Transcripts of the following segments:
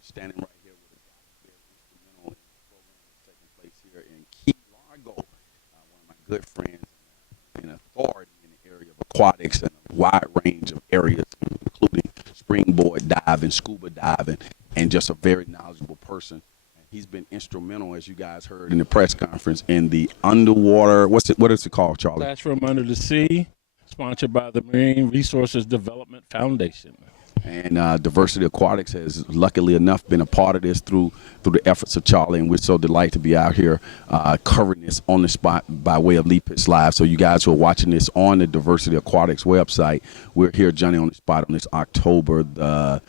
We're standing right here with a guy who's very instrumental in the program that's taking place here in Key Largo. One of my good friends and authority in the area of aquatics and a wide range of areas, including springboard diving, scuba diving, and just a very knowledgeable person. And he's been instrumental, as you guys heard in the press conference, in the underwater. What is it called, Charlie? Classroom Under the Sea, sponsored by the Marine Resources Development Foundation. And Diversity Aquatics has, luckily enough, been a part of this through the efforts of Charlie, and we're so delighted to be out here covering this on the spot by way of Lead Pitch Live. So you guys who are watching this on the Diversity Aquatics website, we're here, Johnny, on the spot on this October the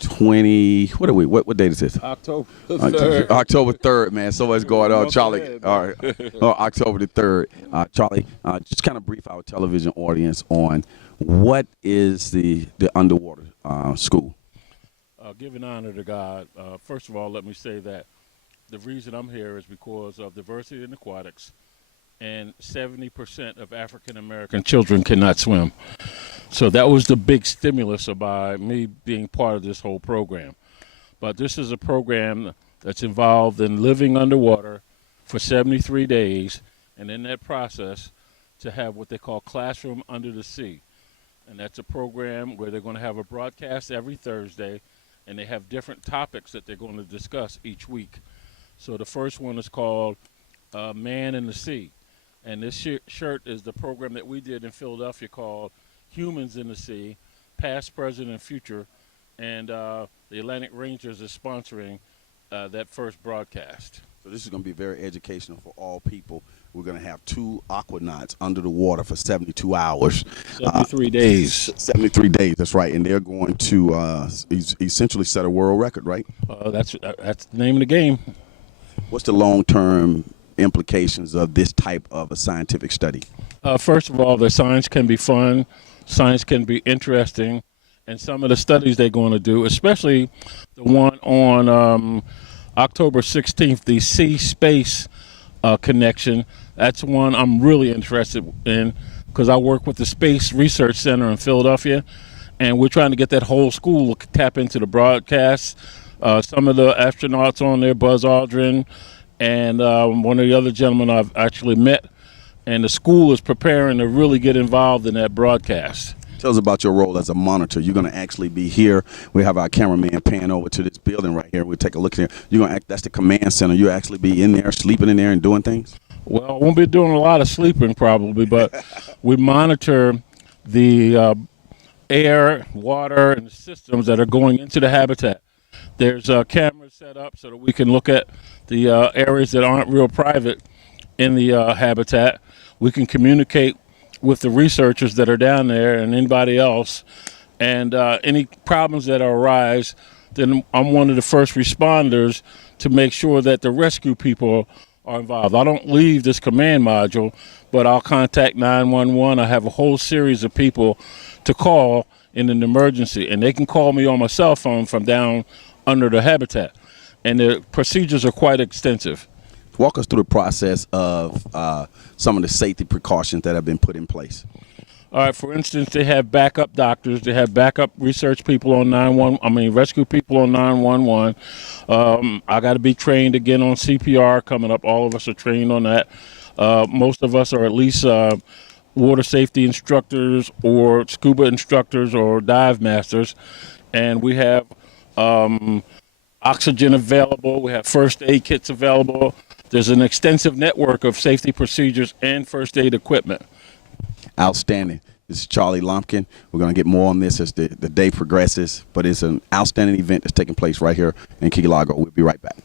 20. What date is this? October the 3rd. October 3rd, man. So much going on, Charlie. All right, October the 3rd. Charlie, just kind of brief our television audience on what is the underwater school. Giving honor to God, first of all, let me say that the reason I'm here is because of diversity in aquatics, and 70% of African American children cannot swim. So that was the big stimulus by me being part of this whole program. But this is a program that's involved in living underwater for 73 days, and in that process to have what they call Classroom Under the Sea. And that's a program where they're going to have a broadcast every Thursday, and they have different topics that they're going to discuss each week. So the first one is called Man in the Sea. And this shirt is the program that we did in Philadelphia called Humans in the Sea, Past, Present, and Future. And the Atlantic Rangers is sponsoring that first broadcast. So this is going to be very educational for all people. We're going to have 2 aquanauts under the water for 72 hours. 73 days. 73 days, that's right. And they're going to essentially set a world record, right? That's the name of the game. What's the long-term implications of this type of a scientific study? First of all, the science can be fun. Science can be interesting. And some of the studies they're going to do, especially the one on October 16th, the sea-space connection, that's one I'm really interested in because I work with the Space Research Center in Philadelphia, and we're trying to get that whole school to tap into the broadcast. Some of the astronauts on there, Buzz Aldrin, and one of the other gentlemen I've actually met, and the school is preparing to really get involved in that broadcast. Tell us about your role as a monitor. You're going to actually be here. We have our cameraman pan over to this building right here. We'll take a look here. You're going to act, that's the command center. You'll actually be in there, sleeping in there and doing things? Well, I won't be doing a lot of sleeping probably, but we monitor the air, water, and the systems that are going into the habitat. There's cameras set up so that we can look at the areas that aren't real private in the habitat. We can communicate with the researchers that are down there and anybody else, and any problems that arise, then I'm one of the first responders to make sure that the rescue people are involved. I don't leave this command module, but I'll contact 911. I have a whole series of people to call in an emergency, and they can call me on my cell phone from down under the habitat, and the procedures are quite extensive. Walk us through the process of some of the safety precautions that have been put in place. All right, for instance, they have backup doctors, they have backup research people on rescue people on 911. I got to be trained again on CPR coming up. All of us are trained on that. Most of us are at least water safety instructors or scuba instructors or dive masters. And we have oxygen available. We have first aid kits available. There's an extensive network of safety procedures and first aid equipment. Outstanding. This is Charlie Lumpkin. We're going to get more on this as the day progresses, but it's an outstanding event that's taking place right here in Key Largo. We'll be right back.